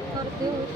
Senhor Deus,